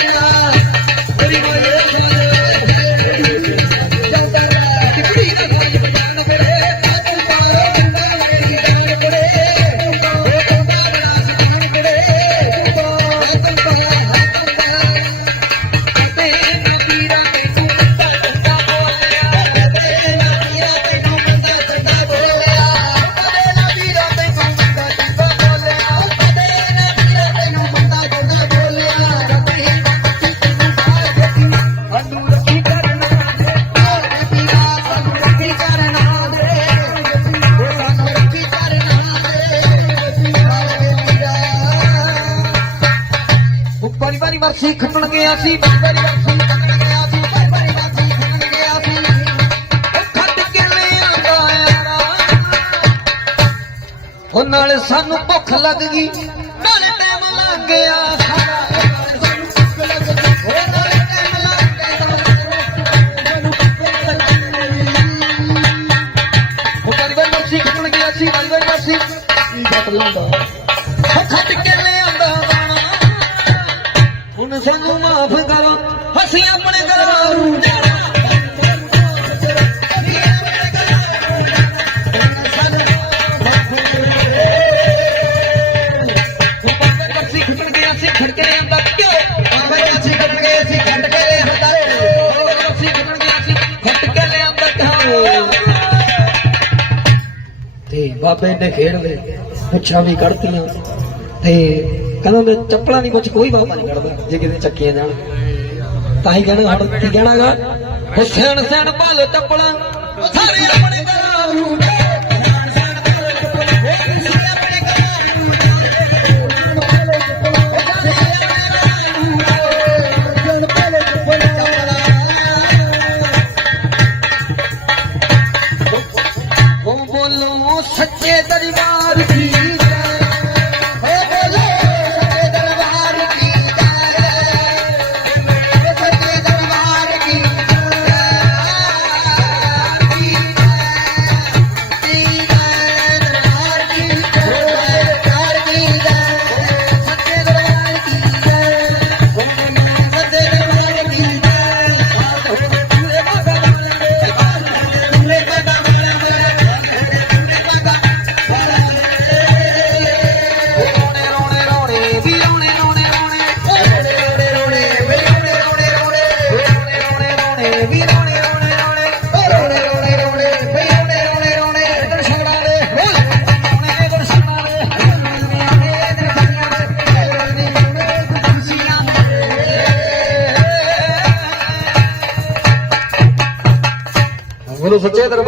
Hare ਗਿਆ ਸੀ ਬਾਬੇ ਦੀ ਬਰਸੀ ਖੱਟਣ ਗਿਆ ਸੀ ਬਾਬੇ ਦੀ ਬਰਸੀ ਖੱਟਣ ਗਿਆ ਸੀ ਉਹ ਖੱਟ ਕੇ ਲੈ ਆਂਦਾ ਯਾਰਾ ਉਹ ਨਾਲੇ ਸਾਨੂੰ ਭੁੱਖ ਲੱਗ ਗਈ ਨਾਲੇ ਟਾਈਮ ਲੱਗ ਗਿਆ ਸਾਰਾ ਉਹ ਨਾਲੇ ਟਾਈਮ ਲੱਗ ਉਹ ਬਾਬੇ ਦੀ ਬਰਸੀ ਖੱਟਣ ਗਿਆ ਸੀ ਬਾਬੇ ਦੀ ਬਰਸੀ ਕੀ ਜੱਟ ਲੰਦਾ ਹੁਣ ਸਾਨੂੰ ਮਾਫ ਕਰੋ। ਅਸੀਂ ਆਪਣੇ ਘਰਾਂ ਨੂੰ ਤੇ ਬਾਬੇ ਨੇ ਖੇਡ ਲਈ ਪੁੱਛਾਂ ਵੀ ਕਰਤੀਆਂ ਤੇ ਕਹਿੰਦਾ ਮੈਂ ਚੱਪਲਾਂ ਨਹੀਂ ਕੁਝ ਕੋਈ ਬਾਬਾ ਨਹੀਂ ਕੱਢਦਾ ਜੇ ਕਿਤੇ ਚੱਕੀਆਂ ਜਾਣ ਤਾਂ ਹੀ ਕਹਿਣਾ ਹਟ ਕੀ ਕਹਿਣਾਗਾ ਹੁਸੈਨ ਸੈਨ ਭਾਲੋ ਚੱਪਲਾਂ ਉਹ ਸਾਰੇ ਆਪਣੇ ਘਰਾਂ ਨੂੰ ਉਹ ਬੋਲੋ ਗੁਰੂ ਸੱਚੇ ਦਰਬਾਰ